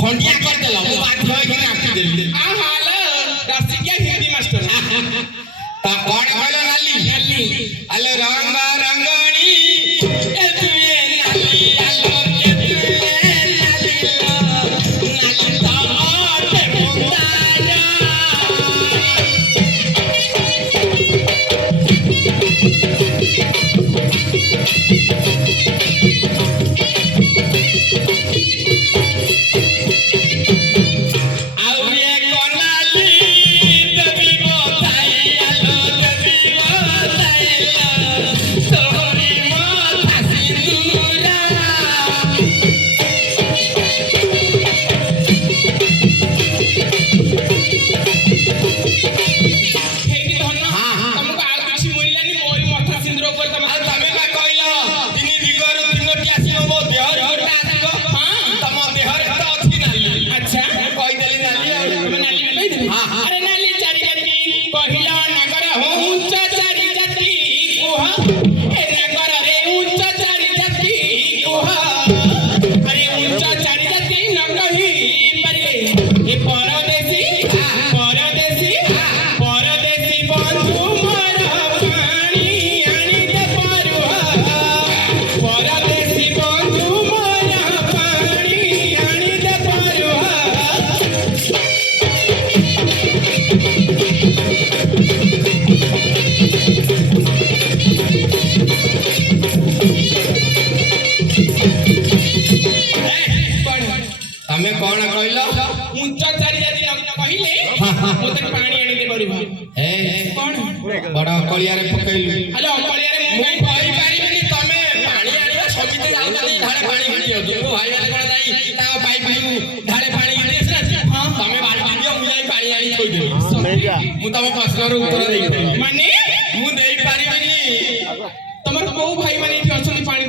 खंडिया कर देला मु बाध्य होई कि आपकी देली आ हाल रसिकिया हिंदी मास्टर ता कोण कहलो नाली आलो रंग रंगणी ए तुए नाली आलो ए तुए नाली लो नाली तो आटे मुंडाया तमे कोन कहलो ऊंचा चारि जाति कहिले मोते पानी आनी दे परिबा ए कोन बड़ा कलिया रे पकैलु हेलो कलिया रे मु कहि पारिबिनी तमे पानी आनिबा समिति जाउतली धारे पानी हिडियो तू भाई वाले कोन जाई ता पाइप लिमु धारे पानी हिडिस ना हां तमे बाल्टी दियो मु जाई पानी आनी थोइ देबी मु तमे प्रश्न रो उत्तर देई माने मु देई पारिबिनी तमर को भाई माने इठी अछन पानी